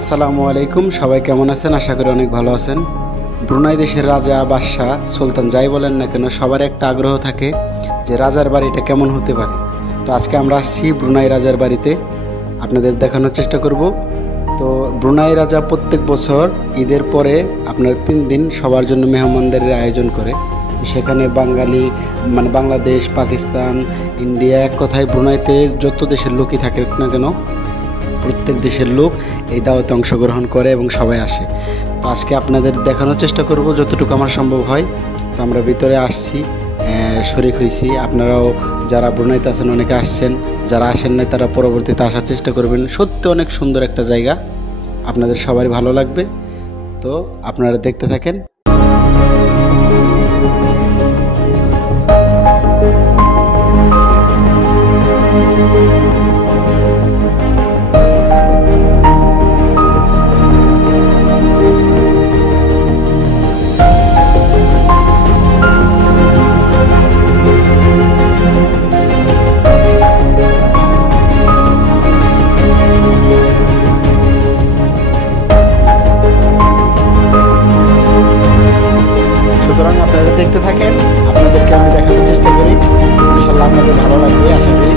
আসসালামু আলাইকুম। সবাই কেমন আছেন? আশা করি অনেক ভালো আছেন। ব্রুনাই দেশের রাজা, বাদশাহ, সুলতান যাই বলেন না কেন, সবার একটা আগ্রহ থাকে যে রাজার বাড়িটা কেমন হতে পারে। তো আজকে আমরা আসছি ব্রুনাই রাজার বাড়িতে, আপনাদের দেখানোর চেষ্টা করব। তো ব্রুনাই রাজা প্রত্যেক বছর ঈদের পরে আপনার 3 দিন সবার জন্য মেহমানদের আয়োজন করে। সেখানে বাঙালি বাংলাদেশ, পাকিস্তান, ইন্ডিয়া, এক কথায় ব্রুনাইতে যত দেশের লোকই থাকে না কেন, প্রত্যেক দেশের লোক এই দাওয়াতে অংশগ্রহণ করে এবং সবাই আসে। তো আজকে আপনাদের দেখানোর চেষ্টা করব যতটুকু আমার সম্ভব হয়। তো আমরা ভিতরে আসছি, শরিক হয়েছি। আপনারাও যারা ব্রুনাইতে আছেন অনেকে আসছেন, যারা আসেন নাই তারা পরবর্তীতে আসার চেষ্টা করবেন। সত্যি অনেক সুন্দর একটা জায়গা, আপনাদের সবারই ভালো লাগবে। তো আপনারা দেখতে থাকেন। সুতরাং আপনারা দেখতে থাকেন, আপনাদেরকে আমি দেখানোর চেষ্টা করি। ইনশাল্লাহ আপনাদের ভালো লাগবে আশা করি।